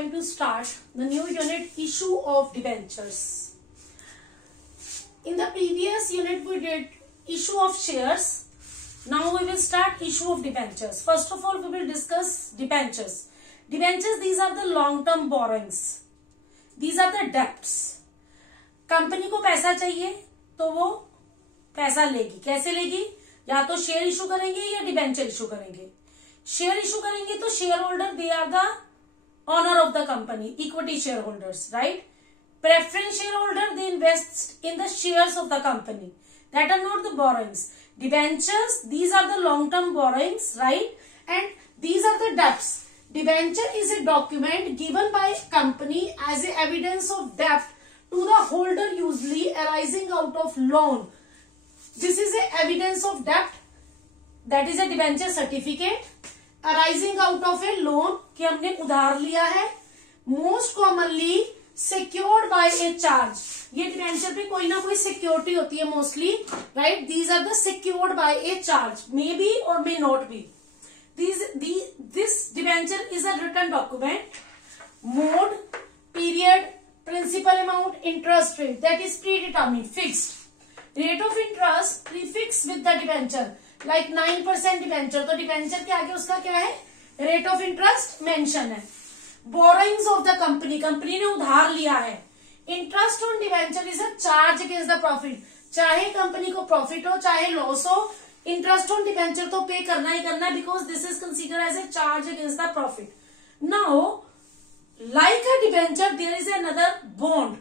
going to start the new unit, issue of debentures. In the previous unit we did issue of shares. Now we will start issue of debentures. First of all we will discuss debentures. Debentures, these are the long term borrowings. These are the debts. Company को पैसा चाहिए तो वो पैसा लेगी. कैसे लेगी? या तो शेयर इशू करेंगे या डिबेंचर इशू करेंगे. शेयर इशू करेंगे तो share holder they are the owner of the company, equity share holders, right. Preference shareholder, they invest in the shares of the company. That are not the borrowings. Debentures, these are the long-term borrowings, right? And these are the debts. Debenture is a document given by a company as a evidence of debt to the holder, usually arising out of loan. This is a evidence of debt. That is a debenture certificate arising out of a loan कि हमने उधार लिया है. Most commonly secured by a charge. ये debenture पे कोई ना कोई सिक्योरिटी होती है mostly, right. These are the secured by a charge, may be or may not be. This debenture is a written document. Mode, period, principal amount, interest rate, that is predetermined, fixed. Rate of interest prefixed with the debenture, like 9% debenture. तो debenture के आगे उसका क्या है? Rate of interest mention है. Borrowings of the company, company ने उधार लिया है. Interest on debenture is a charge against the profit. चाहे कंपनी को प्रॉफिट हो चाहे लॉस हो, इंटरेस्ट ऑन डिबेंचर तो पे करना ही करना है, because this is considered as a charge against the profit. Now like a debenture there is another bond.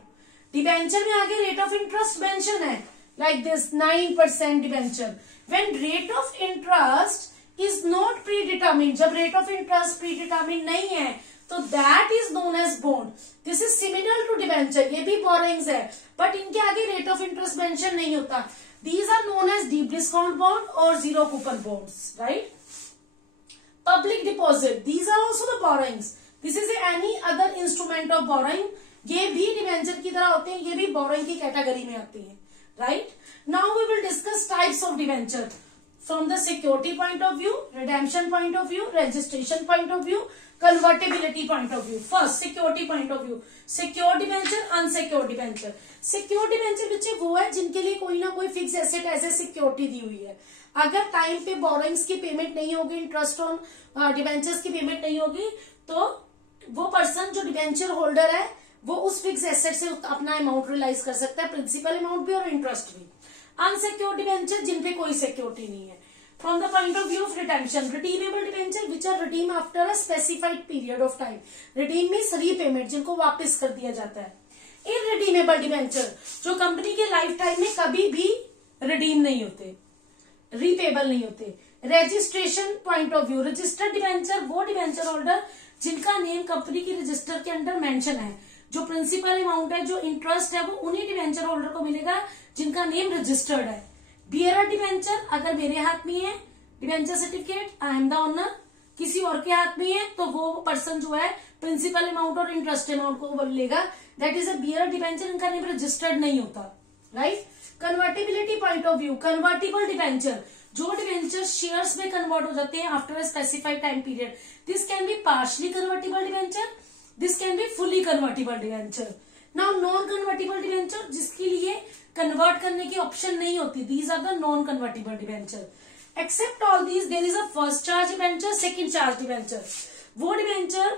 Debenture में आगे रेट ऑफ इंटरेस्ट मेंशन है, like this 9% debenture. When rate of interest is not predetermined, जब rate of interest predetermined नहीं है तो that is known as bond. This is similar to debenture. ये भी borrowings है बट इनके आगे रेट ऑफ इंटरेस्ट मेंशन नहीं होता. These are known as deep discount bond और zero coupon bonds, right. Public deposit, these are also the borrowings. This is any other instrument of borrowing. ये भी debenture की तरह होते हैं, ये भी बोरोइंग की कैटेगरी में आती है, right. Now we will discuss types of debenture from the security point of view, redemption point of view, registration point of view, convertibility point of view. First, security point of view. Secure debenture, unsecured debenture. Secure debenture बच्चे वो है जिनके लिए कोई ना कोई fix asset as a security दी हुई है. अगर टाइम पे बोरोइंग्स की पेमेंट नहीं होगी, इंटरेस्ट ऑन डिबेंचर्स की पेमेंट नहीं होगी, तो वो पर्सन जो डिबेंचर होल्डर है वो उस फिक्स एसेट से अपना अमाउंट रिलाइज कर सकता है, प्रिंसिपल अमाउंट भी और इंटरेस्ट भी. अनसिक्योर्ड डिबेंचर जिनपे कोई सिक्योरिटी नहीं है. From the point of view of redemption, redeemable debenture which are redeemed after a specified period of time. Redeem means repayment, जिनको वापस कर दिया जाता है. Irredeemable debenture जो कंपनी के लाइफ टाइम में कभी भी रिडीम नहीं होते, रीपेबल नहीं होते. Registration point of view, registered debenture वो डिबेंचर होल्डर जिनका नेम कंपनी की रजिस्टर के अंडर मेंशन है. जो प्रिंसिपल अमाउंट है, जो इंटरेस्ट है, वो उन्हीं डिबेंचर होल्डर को मिलेगा जिनका नेम रजिस्टर्ड है. बियरर डिबेंचर, अगर मेरे हाथ में है debenture certificate, I am the owner, किसी और के हाथ में है तो वो पर्सन जो है प्रिंसिपल अमाउंट और इंटरेस्ट अमाउंट को लेगा. That is a bearer debenture, इनका नेम रजिस्टर्ड नहीं होता, right. Convertibility point of view, convertible debenture जो डिबेंचर शेयर्स में कन्वर्ट हो जाते हैं after a specified time period. This can be partially convertible debenture, this can be fully convertible debenture. Now non convertible debenture जिसके लिए convert करने की option नहीं होती, these are the non convertible debenture. Except all these there is a first charge debenture, second charge debenture. वो debenture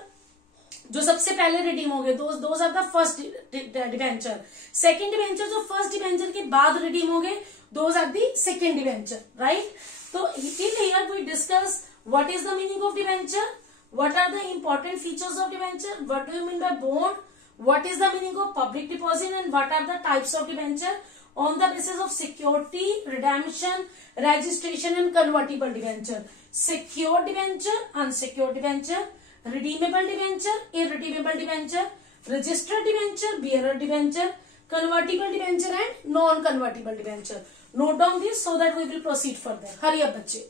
जो सबसे पहले रिडीम हो गए, those are the first debenture. Second debenture जो फर्स्ट डिबेंचर के बाद रिडीम हो गए, those are the second debenture, right. तो in here we discuss what is the meaning of debenture, what are the important features of debenture, what do you mean by bond, what is the meaning of public deposit, and what are the types of debenture on the basis of security, redemption, registration and convertible debenture. Secured debenture, unsecured debenture, redeemable debenture, irredeemable debenture, registered debenture, bearer debenture, convertible debenture and non-convertible debenture. Note down this so that we will proceed further. Hurry up बच्चे.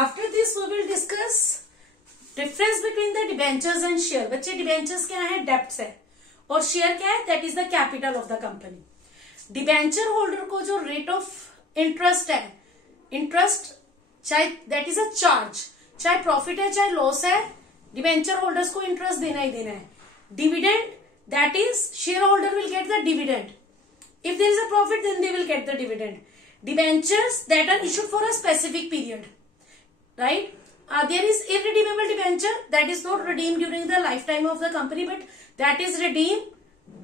After this we will discuss difference between the debentures and share. बच्चे debentures क्या है? Debts है. और share क्या है? That is the capital of the company. Debenture holder को जो रेट ऑफ इंटरेस्ट है, इंटरेस्ट चाहे दैट इज अ चार्ज, चाहे प्रॉफिट है चाहे लॉस है, डिबेंचर होल्डर्स को इंटरेस्ट देना ही देना है. Dividend that is share holder will get the dividend. If there is a profit then they will get the dividend. Debentures that are issued for a specific period, right. There is irredeemable debenture that is not redeemed during the lifetime of the company, but that is redeemed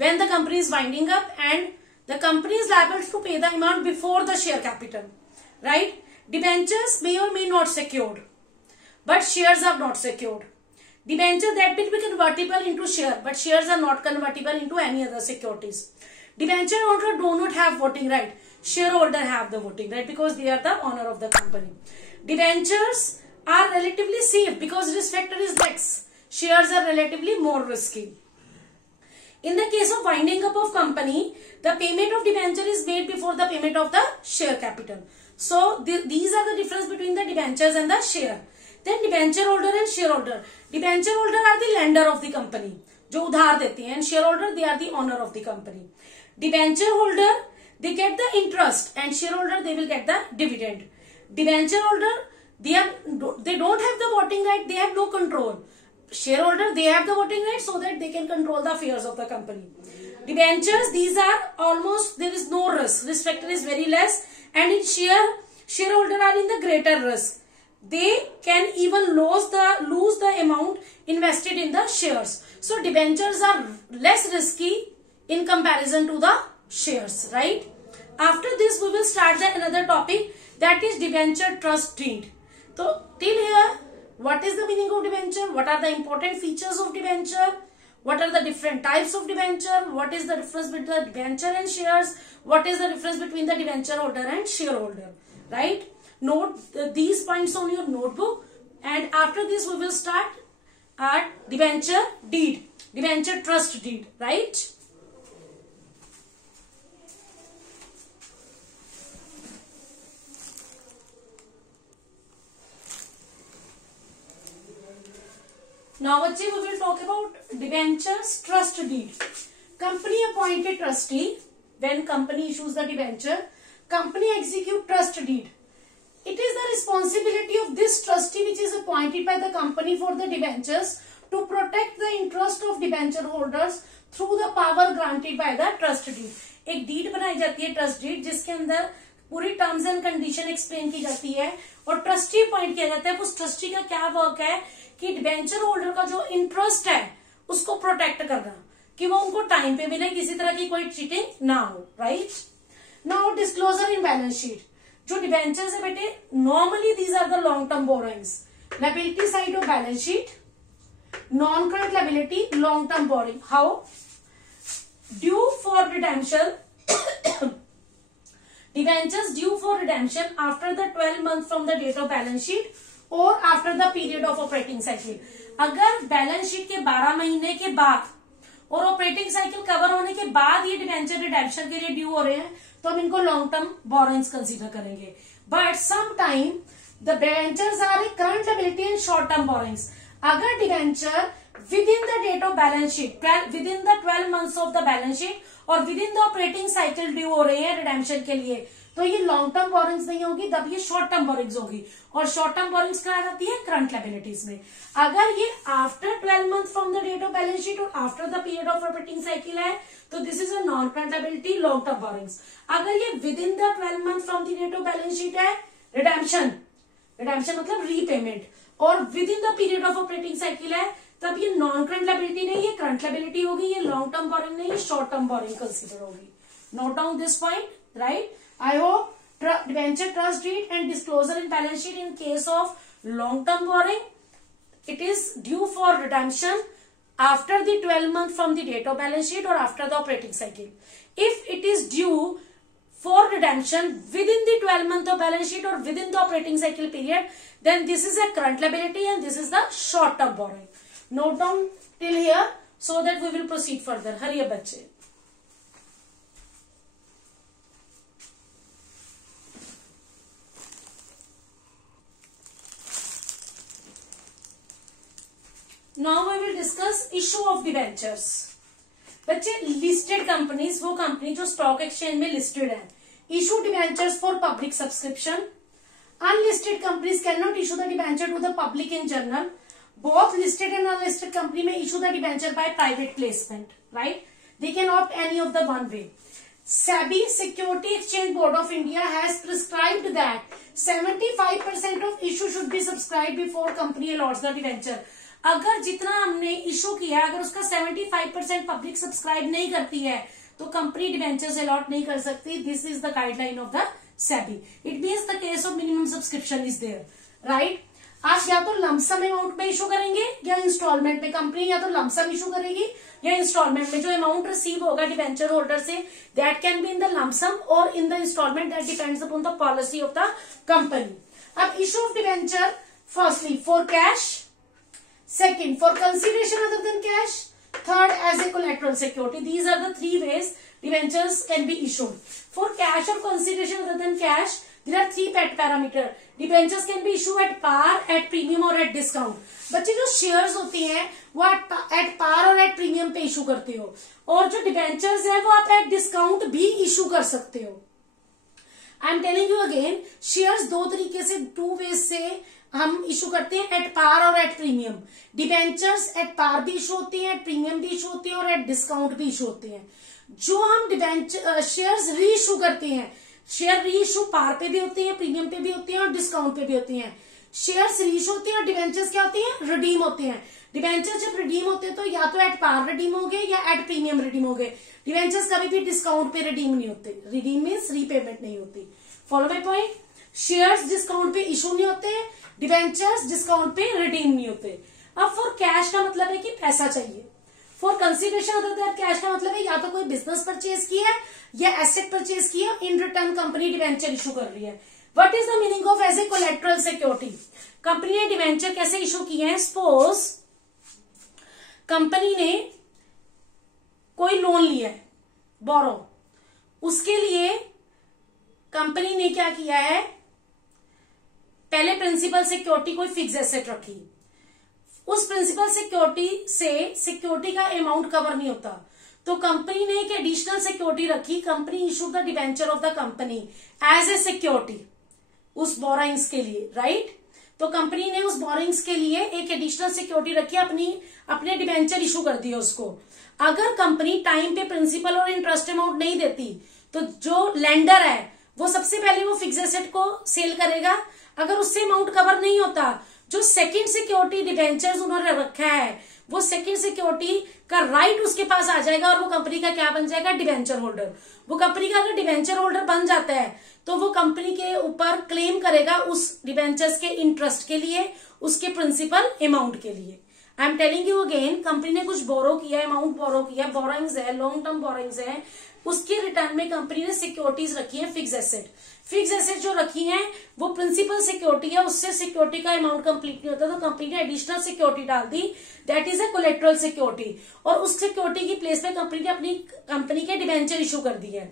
when the company is winding up and the company is liable to pay the amount before the share capital, right. Debentures may or may not secured, but shares are not secured. Debenture that will be convertible into share, but shares are not convertible into any other securities. Debenture holder do not have voting right. Shareholder have the voting right because they are the owner of the company. Debentures are relatively safe because risk factor is less. Shares are relatively more risky. In the case of winding up of company, the payment of debenture is made before the payment of the share capital. So these are the difference between the debentures and the share. Then debenture holder and shareholder. Debenture holder are the lender of the company, जो उधार देते हैं, and shareholder they are the owner of the company. Debenture holder they get the interest and shareholder they will get the dividend. Debenture holder they don't have the voting right, they have no control. Shareholder they have the voting right so that they can control the affairs of the company. Debentures these are almost there is no risk, risk factor is very less, and in shareholder are in the greater risk. They can even lose the amount invested in the shares. So debentures are less risky in comparison to the shares, right. After this we will start the another topic, that is debenture trust deed. So till here, what is the meaning of debenture? What are the important features of debenture? What are the different types of debenture? What is the difference between the debenture and shares? What is the difference between the debenture holder and shareholder? Right? Note these points on your notebook, and after this we will start our debenture deed, debenture trust deed. Right? Now बच्चे we will talk about debentures trust deed. Company appointed trustee. When company issues the debenture, company execute trust deed. It is the responsibility of this trustee which is appointed by the company for the debentures to protect the interest of debenture holders through the power granted by the trust deed. एक deed बनाई जाती है trust deed जिसके अंदर पूरी terms and condition explain की जाती है और ट्रस्टी अपॉइंट किया जाता है. उस ट्रस्टी का क्या वर्क है कि डिबेंचर होल्डर का जो इंटरेस्ट है उसको प्रोटेक्ट करना, कि वो उनको टाइम पे मिले, किसी तरह की कोई चीटिंग ना हो. Right. Now disclosure in balance sheet. जो डिबेंचर्स है बेटे normally these are the long term borrowings. Liability side of balance sheet, non current liability, long term borrowing. How? Due for redemption. Debentures due for redemption after the 12 months from the date of balance sheet or after the period of operating cycle. अगर balance sheet के 12 महीने के बाद और operating cycle cover होने के बाद ये डिबेंचर रिडेम्पशन के लिए ड्यू हो रहे हैं तो हम इनको लॉन्ग टर्म बोरोइंग्स कंसीडर करेंगे. But some time the debentures are a current liability and short term borrowings. अगर debenture within the date of balance sheet, within the 12 months of the balance sheet और within the operating cycle due हो रहे हैं redemption के लिए, तो ये long term borrowings नहीं होगी, तब ये शॉर्ट टर्म बोरोइंग्स होगी. और शॉर्ट टर्म बोरोइंग्स कहा जाती है करंट लायबिलिटीज में. अगर ये after 12 month from the date of balance sheet और after the period of operating cycle है तो this is a non current liability, long term borrowings. अगर ये within the 12 month from the date of balance sheet है redemption, redemption मतलब repayment, और within the period of operating cycle है तब ये नॉन करंट लायबिलिटी नहीं, ये करंट लायबिलिटी होगी. ये लॉन्ग टर्म बोरोइंग नहीं, ये शॉर्ट टर्म बोरोइंग कंसीडर होगी. Note down this point. Right. I hope debenture trust deed and disclosure in balance sheet in case of long term borrowing, it is due for redemption after the 12 month from the date of balance sheet or after the operating cycle. If it is due for redemption within the 12 month of balance sheet or within the operating cycle period, then this is a current liability and this is the short term borrowing. Note down till here so that we will proceed further. Hurry up बच्चे. Now we will discuss issue of debentures. बच्चे listed companies वो company जो stock exchange में listed है, issue debentures for public subscription. Unlisted companies can not issue the debenture to the public in general. Both listed and unlisted company में issue the debenture by private placement, right? They can opt any of the one way. SEBI, Security Exchange Board of India, has prescribed that 75% of issue should be subscribed before company allots the debenture. अगर जितना हमने issue किया अगर उसका 75% public subscribe नहीं करती है तो कंपनी डिबेंचर्स अलॉट नहीं कर सकती. This is the guideline of the SEBI. It means the case of minimum subscription is there, right? आप या तो लमसम अमाउंट में इशू करेंगे या इंस्टॉलमेंट में. कंपनी या तो लमसम इशू करेगी या इंस्टॉलमेंट में. जो अमाउंट रिसीव होगा डिबेंचर होल्डर से that can be in the lump sum और in the installment, that depends upon the policy of the company. अब issue of debenture firstly for cash, second for consideration other than cash, third as a collateral security. These are the three ways debentures can be issued. For cash or consideration other than cash, there are three parameters. Debentures can be issued at par, at premium और at discount. बच्चे जो shares होती हैं वो at par और at premium पे issue करते हो, और जो डिबेंचर्स है वो आप at discount भी इशू कर सकते हो. I am telling you again, shares दो तरीके से, टू वेज से हम इशू करते हैं, एट पार और at premium. Debentures at par भी इशू होती हैं, एट प्रीमियम भी इशू होती हैं और एट डिस्काउंट भी इशू होती हैं. जो हम डिबेंचर शेयर्स री इशू करते हैं, शेयर री इशू पार पे भी होती है, प्रीमियम पे भी होती है और डिस्काउंट पे भी होती हैं. शेयर्स री इशू होती है और डिबेंचर्स क्या होती है, रिडीम होते हैं. डिबेंचर जब रिडीम होते हैं तो या तो एट पार रिडीम हो गए या एट प्रीमियम रिडीम हो गए. डिबेंचर्स कभी भी डिस्काउंट पे रिडीम नहीं होते. रिडीम मीन्स रीपेमेंट नहीं होती. Follow my point. Shares discount पे इशू नहीं होते, डिबेंचर्स डिस्काउंट पे रिडीम नहीं होते. अब फॉर कैश का मतलब है कि पैसा चाहिए. For consideration other than cash का मतलब है या तो कोई बिजनेस परचेज किया है या एसेट परचेज किया, in return company debenture issue कर रही है. What is the meaning of as a collateral security? Company ने डिबेंचर कैसे इशू किए हैं? सपोज कंपनी ने कोई लोन लिया है, बोरो, उसके लिए कंपनी ने क्या किया है, पहले प्रिंसिपल सिक्योरिटी कोई फिक्स एसेट रखी. उस प्रिंसिपल सिक्योरिटी से सिक्योरिटी का अमाउंट कवर नहीं होता तो कंपनी ने एक एडिशनल सिक्योरिटी रखी. Company issue the debenture of the company as a security उस बोरोइंग्स के लिए, राइट? तो कंपनी ने उस बोरोइंग्स के लिए एक एडिशनल सिक्योरिटी रखी, अपने डिबेंचर इशू कर दिया उसको. अगर कंपनी टाइम पे प्रिंसिपल और इंटरेस्ट अमाउंट नहीं देती तो जो लेंडर है वो सबसे पहले वो फिक्स एसेट को सेल करेगा. अगर उससे अमाउंट कवर नहीं होता, जो सेकंड सिक्योरिटी डिबेंचर्स उन्होंने रखा है वो सेकंड सिक्योरिटी का राइट उसके पास आ जाएगा और वो कंपनी का क्या बन जाएगा, डिबेंचर होल्डर. वो कंपनी का अगर डिबेंचर होल्डर बन जाता है तो वो कंपनी के ऊपर क्लेम करेगा उस डिबेंचर्स के इंटरेस्ट के लिए, उसके प्रिंसिपल अमाउंट के लिए. I am telling you again, company ने कुछ बोरो किया है, अमाउंट बोरो किया, बोरोइंग्स है, लॉन्ग टर्म बोरोइंग्स है, उसके रिटर्न में कंपनी ने सिक्योरिटीज रखी है, फिक्स एसेट. फिक्स एसेट जो रखी है वो प्रिंसिपल सिक्योरिटी है, उससे सिक्योरिटी का अमाउंट कंप्लीट नहीं होता तो कंपनी ने एडिशनल सिक्योरिटी डाल दी, that is a collateral security. और उस सिक्योरिटी की प्लेस पे कंपनी ने अपनी कंपनी के डिबेंचर इशू कर दिए.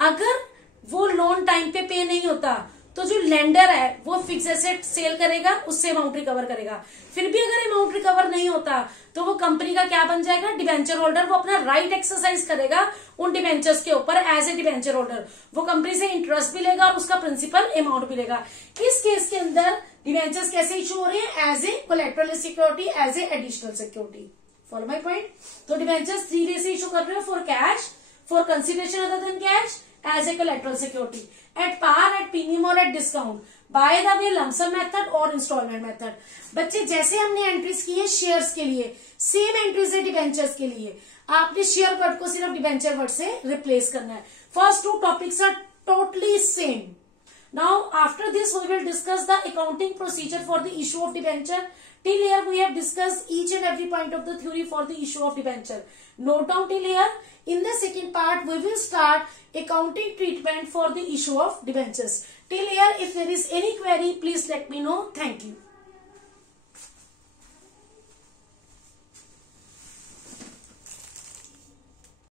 अगर वो लोन टाइम पे नहीं होता तो जो लेंडर है वो फिक्स एसेट सेल करेगा, उससे अमाउंट रिकवर करेगा. फिर भी अगर अमाउंट रिकवर नहीं होता तो वो कंपनी का क्या बन जाएगा, डिबेंचर होल्डर. वो अपना राइट एक्सरसाइज करेगा उन डिबेंचर्स के ऊपर एज ए डिबेंचर होल्डर. वो कंपनी से इंटरेस्ट भी लेगा और उसका प्रिंसिपल अमाउंट भी लेगा. इस केस के अंदर डिबेंचर्स कैसे इशू हो रहे हैं, as a collateral security, as a additional security. Follow my point. तो डिबेंचर्स थ्री वे से इशू कर रहे हो, for cash, for consideration other than cash, as a collateral security, at par, at premium और at discount, by the way lump-sum method और installment method. बच्चे जैसे हमने एंट्रीज की है शेयर्स के लिए, सेम एंट्रीज है डिबेंचर्स के लिए. आपने शेयर वर्ड को सिर्फ डिबेंचर वर्ड से रिप्लेस करना है. First two topics are totally same. Now after this we will discuss the accounting procedure for the issue of debenture. Till here we have discussed each and every point of the theory for the issue of debenture. Note down till here. In the second part we will start accounting treatment for the issue of debentures. Till here if there is any query please let me know. Thank you.